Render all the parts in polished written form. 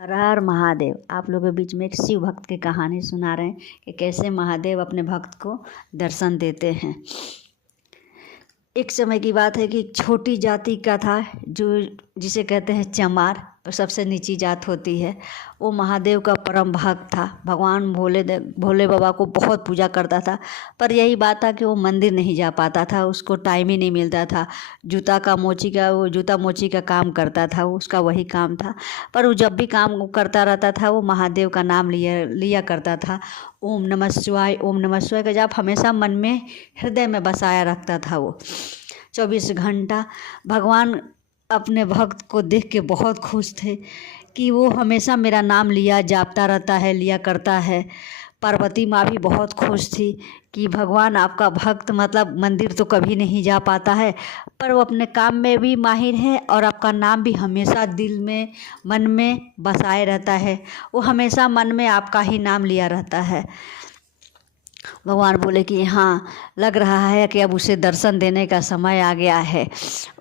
हर हर महादेव। आप लोगों के बीच में एक शिव भक्त की कहानी सुना रहे हैं कि कैसे महादेव अपने भक्त को दर्शन देते हैं। एक समय की बात है कि एक छोटी जाति का था जो जिसे कहते हैं चमार, और सबसे नीची जात होती है। वो महादेव का परम भक्त था। भगवान भोले बाबा को बहुत पूजा करता था, पर यही बात था कि वो मंदिर नहीं जा पाता था, उसको टाइम ही नहीं मिलता था। वो जूता मोची का काम करता था, उसका वही काम था। पर वो जब भी काम वो करता रहता था, वो महादेव का नाम लिया लिया करता था। ओम नमः शिवाय का जाप हमेशा मन में, हृदय में बसाया रखता था। वो 24 घंटा भगवान अपने भक्त को देख के बहुत खुश थे कि वो हमेशा मेरा नाम जापता रहता है, लिया करता है। पार्वती माँ भी बहुत खुश थी कि भगवान आपका भक्त मतलब मंदिर तो कभी नहीं जा पाता है, पर वो अपने काम में भी माहिर है और आपका नाम भी हमेशा दिल में, मन में बसाए रहता है। वो हमेशा मन में आपका ही नाम लिया रहता है। भगवान बोले कि हाँ, लग रहा है कि अब उसे दर्शन देने का समय आ गया है।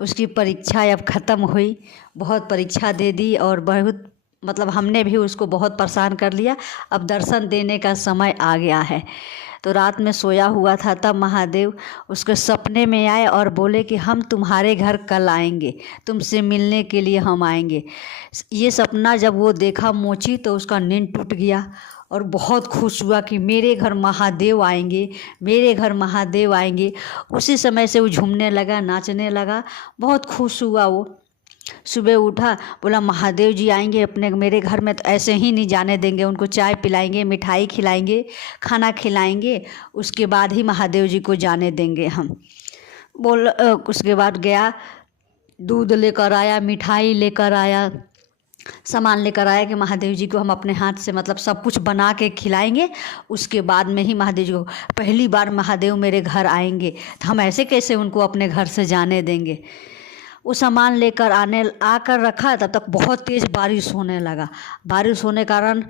उसकी परीक्षा अब ख़त्म हुई, बहुत परीक्षा दे दी और बहुत मतलब हमने भी उसको बहुत परेशान कर लिया। अब दर्शन देने का समय आ गया है। तो रात में सोया हुआ था, तब महादेव उसके सपने में आए और बोले कि हम तुम्हारे घर कल आएंगे, तुमसे मिलने के लिए हम आएंगे। ये सपना जब वो देखा मोची, तो उसका नींद टूट गया और बहुत खुश हुआ कि मेरे घर महादेव आएंगे, मेरे घर महादेव आएंगे। उसी समय से वो झूमने लगा, नाचने लगा, बहुत खुश हुआ। वो सुबह उठा, बोला महादेव जी आएंगे अपने मेरे घर में, तो ऐसे ही नहीं जाने देंगे। उनको चाय पिलाएंगे, मिठाई खिलाएंगे, खाना खिलाएंगे, उसके बाद ही महादेव जी को जाने देंगे हम। उसके बाद गया, दूध लेकर आया, मिठाई लेकर आया, सामान लेकर आया कि महादेव जी को हम अपने हाथ से मतलब सब कुछ बना के खिलाएंगे। उसके बाद में ही महादेव जी को, पहली बार महादेव मेरे घर आएंगे तो हम ऐसे कैसे उनको अपने घर से जाने देंगे। वो सामान लेकर आकर रखा, तब तक बहुत तेज़ बारिश होने लगा। बारिश होने के कारण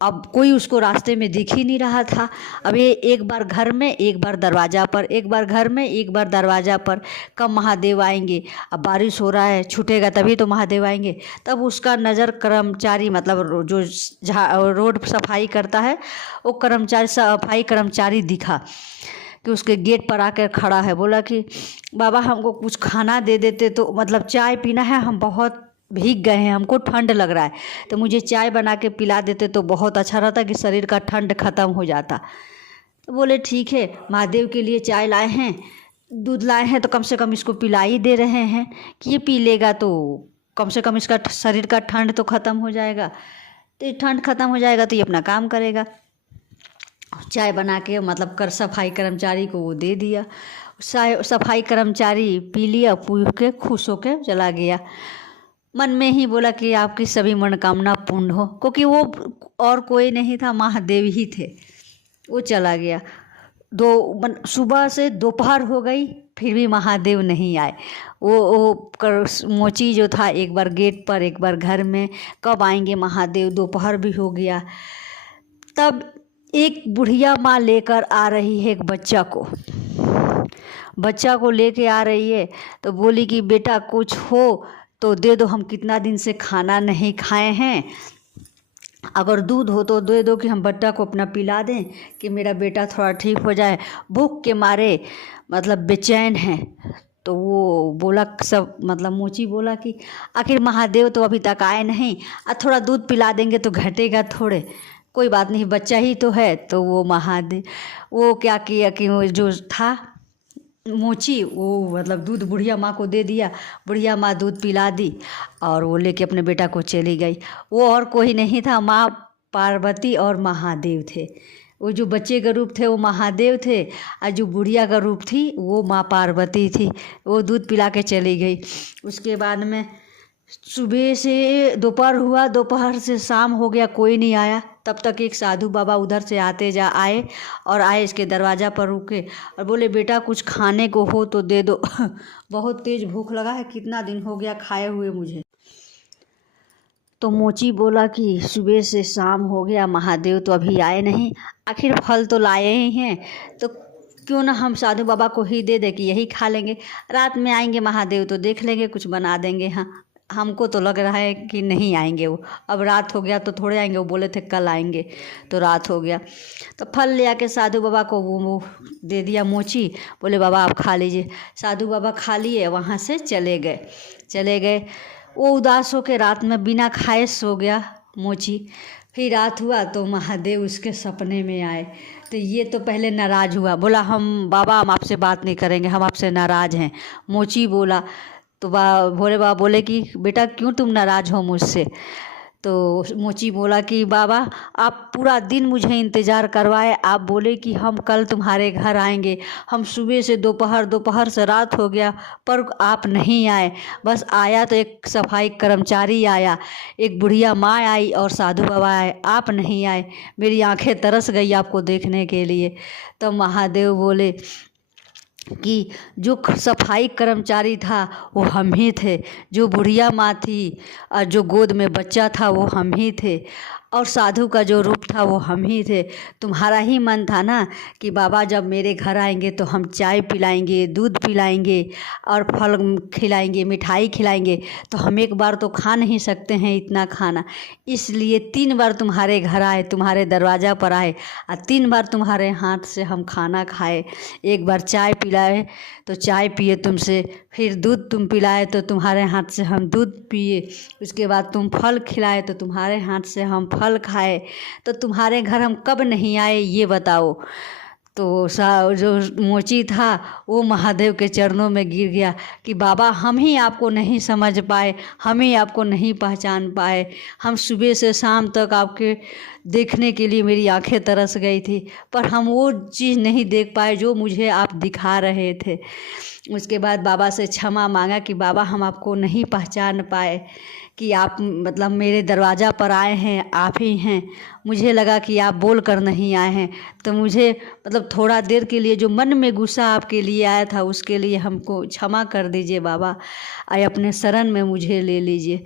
अब कोई उसको रास्ते में दिख ही नहीं रहा था। अब ये एक बार घर में, एक बार दरवाज़ा पर, एक बार घर में, एक बार दरवाज़ा पर, कब महादेव आएंगे। अब बारिश हो रहा है, छूटेगा तभी तो महादेव आएंगे। तब उसका नज़र कर्मचारी मतलब जो रोड सफाई करता है, वो सफाई कर्मचारी दिखा कि उसके गेट पर आकर खड़ा है। बोला कि बाबा हमको कुछ खाना दे देते तो, मतलब चाय पीना है, हम बहुत भीग गए हैं, हमको ठंड लग रहा है, तो मुझे चाय बना के पिला देते तो बहुत अच्छा रहता कि शरीर का ठंड ख़त्म हो जाता। तो बोले ठीक है, महादेव के लिए चाय लाए हैं, दूध लाए हैं, तो कम से कम इसको पिला ही दे रहे हैं कि ये पी लेगा तो कम से कम इसका शरीर का ठंड तो ख़त्म हो जाएगा। तो ये ठंड ख़त्म हो जाएगा तो ये अपना काम करेगा। चाय बना के मतलब कर सफाई कर्मचारी को वो दे दिया। सफाई कर्मचारी पी लिया, पी के खुश होकर चला गया। मन में ही बोला कि आपकी सभी मनोकामना पूर्ण हो, क्योंकि वो और कोई नहीं था, महादेव ही थे। वो चला गया। सुबह से दोपहर हो गई, फिर भी महादेव नहीं आए। मोची जो था, एक बार गेट पर, एक बार घर में, कब आएंगे महादेव। दोपहर भी हो गया। तब एक बुढ़िया माँ लेकर आ रही है एक बच्चा को लेके आ रही है। तो बोली कि बेटा कुछ हो तो दे दो, हम कितना दिन से खाना नहीं खाए हैं, अगर दूध हो तो दे दो कि हम बच्चा को अपना पिला दें कि मेरा बेटा थोड़ा ठीक हो जाए, भूख के मारे मतलब बेचैन है। तो वो बोला सब मतलब मोची बोला कि आखिर महादेव तो अभी तक आए नहीं, थोड़ा दूध पिला देंगे तो घटेगा थोड़े, कोई बात नहीं, बच्चा ही तो है। तो वो महादेव वो क्या किया कि वो जो था मोची, वो मतलब दूध बुढ़िया माँ को दे दिया। बुढ़िया माँ दूध पिला दी और वो लेके अपने बेटा को चली गई। वो और कोई नहीं था, माँ पार्वती और महादेव थे। वो जो बच्चे का रूप थे वो महादेव थे, और जो बुढ़िया का रूप थी वो माँ पार्वती थी। वो दूध पिला के चली गई। उसके बाद में सुबह से दोपहर हुआ, दोपहर से शाम हो गया, कोई नहीं आया। तब तक एक साधु बाबा उधर से आए इसके दरवाज़ा पर रुके और बोले बेटा कुछ खाने को हो तो दे दो बहुत तेज़ भूख लगा है, कितना दिन हो गया खाए हुए मुझे। तो मोची बोला कि सुबह से शाम हो गया, महादेव तो अभी आए नहीं, आखिर फल तो लाए ही हैं, तो क्यों ना हम साधु बाबा को ही दे दे कि यही खा लेंगे, रात में आएंगे महादेव तो देख लेंगे, कुछ बना देंगे। हाँ, हमको तो लग रहा है कि नहीं आएंगे वो। अब रात हो गया तो थोड़े आएंगे, वो बोले थे कल आएंगे, तो रात हो गया। तो फल ले आके साधु बाबा को वो दे दिया मोची, बोले बाबा आप खा लीजिए। साधु बाबा खा लिए, वहाँ से चले गए। वो उदास होकर रात में बिना खाए सो गया मोची। फिर रात हुआ तो महादेव उसके सपने में आए। तो ये तो पहले नाराज़ हुआ, बोला हम बाबा हम आपसे बात नहीं करेंगे, हम आपसे नाराज़ हैं। मोची बोला तो भोले बाबा बोले कि बेटा क्यों तुम नाराज़ हो मुझसे। तो मोची बोला कि बाबा आप पूरा दिन मुझे इंतज़ार करवाए, आप बोले कि हम कल तुम्हारे घर आएंगे, हम सुबह से दोपहर से रात हो गया पर आप नहीं आए। बस आया तो एक सफाई कर्मचारी आया, एक बुढ़िया माँ आई और साधु बाबा आए, आप नहीं आए। मेरी आंखें तरस गई आपको देखने के लिए। तो महादेव बोले कि जो सफाई कर्मचारी था वो हम ही थे, जो बुढ़िया माँ थी और जो गोद में बच्चा था वो हम ही थे, और साधु का जो रूप था वो हम ही थे। तुम्हारा ही मन था ना कि बाबा जब मेरे घर आएंगे तो हम चाय पिलाएंगे, दूध पिलाएंगे और फल खिलाएंगे, मिठाई खिलाएंगे। तो हम एक बार तो खा नहीं सकते हैं इतना खाना, इसलिए 3 बार तुम्हारे घर आए, तुम्हारे दरवाज़ा पर आए और 3 बार तुम्हारे हाथ से हम खाना खाए। एक बार चाय पिलाए तो चाय पिए तुमसे, फिर दूध तुम पिलाए तो तुम्हारे हाथ से हम दूध पिए, उसके बाद तुम फल खिलाए तो तुम्हारे हाथ से हम फल खाए। तो तुम्हारे घर हम कब नहीं आए ये बताओ। तो जो मोची था वो महादेव के चरणों में गिर गया कि बाबा हम ही आपको नहीं समझ पाए, हम ही आपको नहीं पहचान पाए। हम सुबह से शाम तक आपके देखने के लिए मेरी आंखें तरस गई थी, पर हम वो चीज़ नहीं देख पाए जो मुझे आप दिखा रहे थे। उसके बाद बाबा से क्षमा मांगा कि बाबा हम आपको नहीं पहचान पाए, कि आप मतलब मेरे दरवाज़ा पर आए हैं, आप ही हैं। मुझे लगा कि आप बोल कर नहीं आए हैं, तो मुझे मतलब थोड़ा देर के लिए जो मन में गुस्सा आपके लिए आया था उसके लिए हमको क्षमा कर दीजिए बाबा, आए अपने शरण में मुझे ले लीजिए।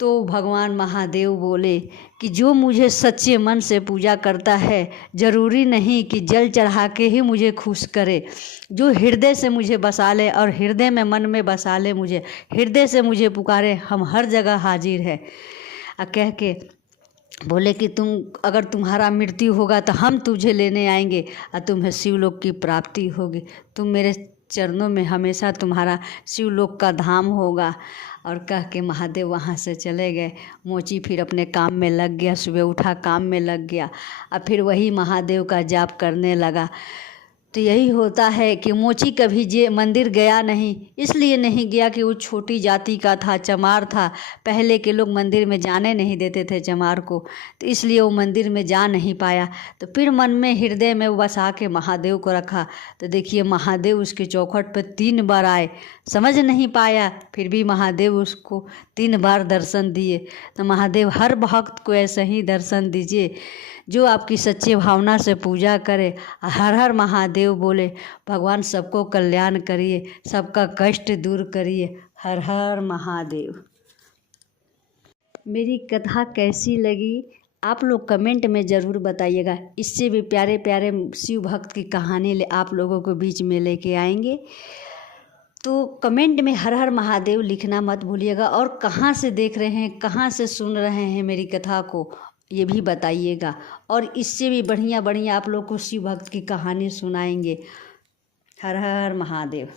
तो भगवान महादेव बोले कि जो मुझे सच्चे मन से पूजा करता है, ज़रूरी नहीं कि जल चढ़ा के ही मुझे खुश करे। जो हृदय से मुझे बसा ले और हृदय में मन में बसा ले, मुझे हृदय से मुझे पुकारे, हम हर जगह हाजिर है। कह के बोले कि अगर तुम्हारा मृत्यु होगा तो हम तुझे लेने आएंगे और तुम्हें शिवलोक की प्राप्ति होगी। तुम मेरे चरणों में हमेशा तुम्हारा शिवलोक का धाम होगा। और कह के महादेव वहाँ से चले गए। मोची फिर अपने काम में लग गया, सुबह उठा काम में लग गया और फिर वही महादेव का जाप करने लगा। तो यही होता है कि मोची कभी मंदिर गया नहीं, इसलिए नहीं गया कि वो छोटी जाति का था, चमार था। पहले के लोग मंदिर में जाने नहीं देते थे चमार को, तो इसलिए वो मंदिर में जा नहीं पाया। तो फिर मन में हृदय में वो बसा के महादेव को रखा। तो देखिए महादेव उसके चौखट पर 3 बार आए, समझ नहीं पाया, फिर भी महादेव उसको 3 बार दर्शन दिए। तो महादेव हर भक्त को ऐसे ही दर्शन दीजिए जो आपकी सच्ची भावना से पूजा करे। हर हर महादेव बोले, भगवान सबको कल्याण करिए, सबका कष्ट दूर करिए। हर हर महादेव। मेरी कथा कैसी लगी आप लोग कमेंट में ज़रूर बताइएगा। इससे भी प्यारे प्यारे शिव भक्त की कहानी आप लोगों को बीच में लेके आएंगे। तो कमेंट में हर हर महादेव लिखना मत भूलिएगा। और कहाँ से देख रहे हैं, कहाँ से सुन रहे हैं मेरी कथा को, ये भी बताइएगा। और इससे भी बढ़िया बढ़िया आप लोग को शिव भक्त की कहानी सुनाएंगे। हर हर महादेव।